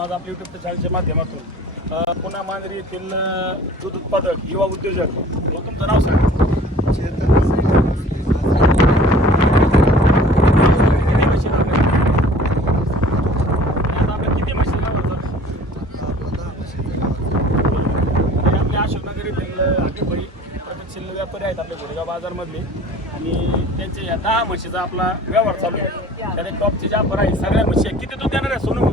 आज आपल्या युट्यूब चॅनलच्या माध्यमातून पुन्हा मांजरी येथील दूध उत्पादक युवा उद्योजक व तुमचं नाव सांगा. किती म्हशी आपल्या अशोकनगर येथील हबीबाई प्रगतशील व्यापारी आहेत आपल्या घोडेगाव बाजारमधले आणि त्यांचे या 10 म्हशीचा आपला व्यवहार चालू आहे. त्याने टॉपचे जे ऑफर आहे सगळ्या म्हशी किती दूध देणार आहे सोनू?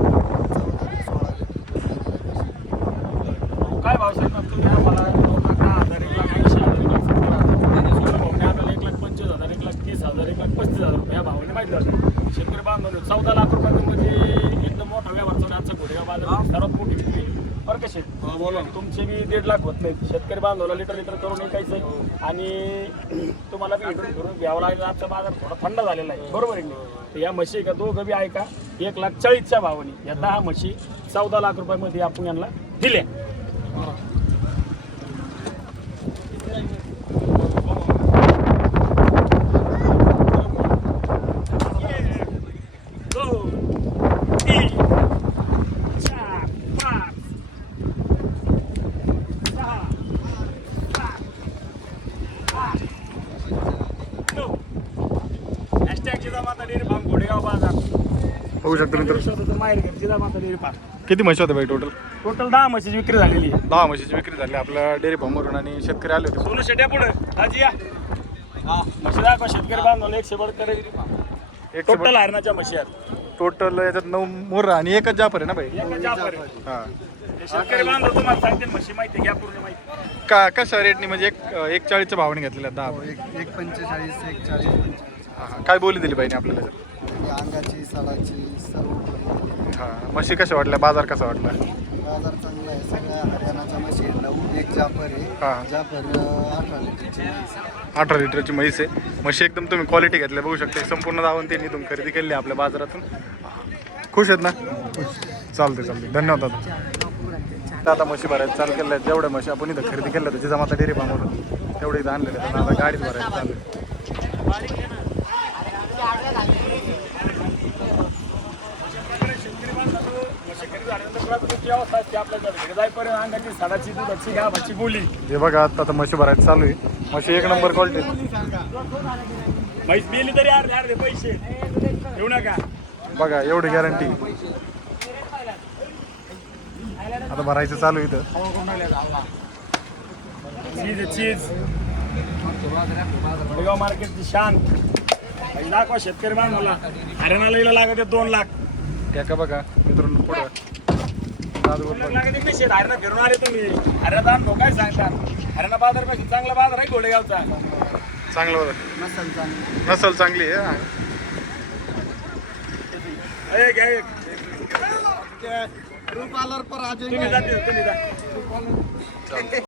काय भाव सांगतात तुम्ही आम्हाला? 10,000, 1,80,000, 1,70,000 आपल्याला 1,25,000, 1,30,000, 1,35,000 रुपये या भावाने माहिती झालं. शेतकरी बांधव 14 लाख रुपयामध्ये एकदम मोठा व्यवहार चालू आजचा घोडेगाव बाजार सर्वात मोठी विक्री बरं कसे बोला. तुमचे बी 1.5 लाख होत नाहीत. शेतकरी बांधवला लिटर करून ऐकायचं आणि तुम्हाला बी करून घ्यावं लागेल. आजचा बाजार थोडा थंड झालेला आहे बरोबर आहे. तर या म्हशी का दोघं बी ऐका 1,40,000च्या भावाने या 10 म्हशी 14 लाख रुपयामध्ये आपण यांना दिल्या. बघू शकता मित्र माहेर जिजामाता डेअरी फार्म. किती म्हशी होत्या बाई टोटल? टोटल 10 म्हशीची विक्री झालेली आहे. 10 म्हशीची विक्री झाली आपल्या डेअरी फार्मवरून आणि शेतकरी आले होते. सोनू शेट्या पुढे आजी या म्हशी दाखवा. शेतकरी बांधवला 100 बळकर टोटल हरणाच्या म्हशी आहेत. टोटल याच्यात 9 मोर आणि एकच जाफर आहे ना बाई? एकच जाफर आहे. हां. शेतकरी बांधव तुम्हाला सांगते म्हशी माहिती घ्या पूर्ण माहिती. कशा रेटनी म्हणजे 1,40च्या भावाने घेतलेल्या 10? 1,45, 1,40. हां. काय बोली दिली बाईने आपल्याला? अंगाची साडाची सर्व. हां. म्हशी कशा वाटल्या? बाजार कसा वाटला? बाजार चांगला आहे. सगळ्या हरियाणाच्या म्हशी आहेत. 9 एक जाफर आहे. हां. जाफर 18 लिटरची म्हैस. 18 लिटरची म्हैस आहे. म्हशी एकदम तुम्ही क्वालिटी घेतल्या बघू शकता. संपूर्ण दावण त्यांनी तुम्ही खरेदी केली आपल्या बाजारातून. खुश आहेत ना? चालते धन्यवाद दादा. आता म्हशी भरायला चालू केल्या आहेत. जेवढ्या म्हशी आपण इथं खरेदी केल्या होत्या जिजामाता डेअरी फार्मवरून तेवढे इथं आणलेले आहेत. आता गाडीत भरायला चालू आहे. अंगाची साडाची दुधाची घ्या म्हशी बोली. हे बघा आता म्हशी भरायला चालू आहे. म्हशी 1 नंबर क्वालिटी. म्हैस बिली तरी अर्धे पैसे घेऊ नका. बघा एवढी गॅरंटी. आता भरायचं चालू इथं. चीज वडगाव मार्केटची शान दाखवा शेतकरी बांधवाला. हरियाणाला लागत 2 लाख. त्या का बघा मित्रांनो पुढं हरियाणा फिरून आले तुम्ही. हरियाणा आणतो काय सांगतात? हरियाणा बाजारपेक्षा चांगला बाजार आहे घोडेगावचा. चांगलं होतं. नसल चांगली. नसल चांगली आहे. ट्रू कॉलर पर आ तुम्ही जा.